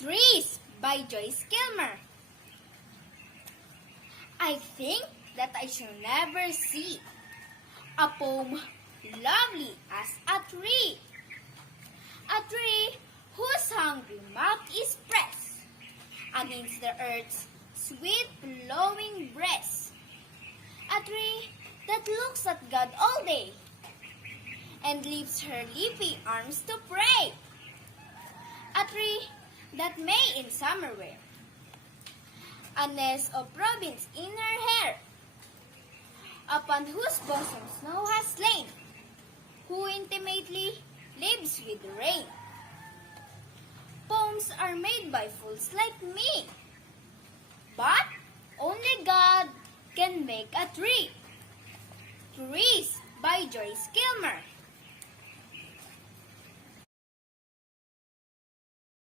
Trees by Joyce Kilmer. I think that I shall never see a poem lovely as a tree. A tree whose hungry mouth is pressed against the earth's sweet blowing breast. A tree that looks at God all day and lifts her leafy arms to pray. A tree that may in summer wear a nest of robins in her hair, upon whose bosom snow has slain, who intimately lives with the rain. Poems are made by fools like me, but only God can make a tree. Trees by Joyce Kilmer.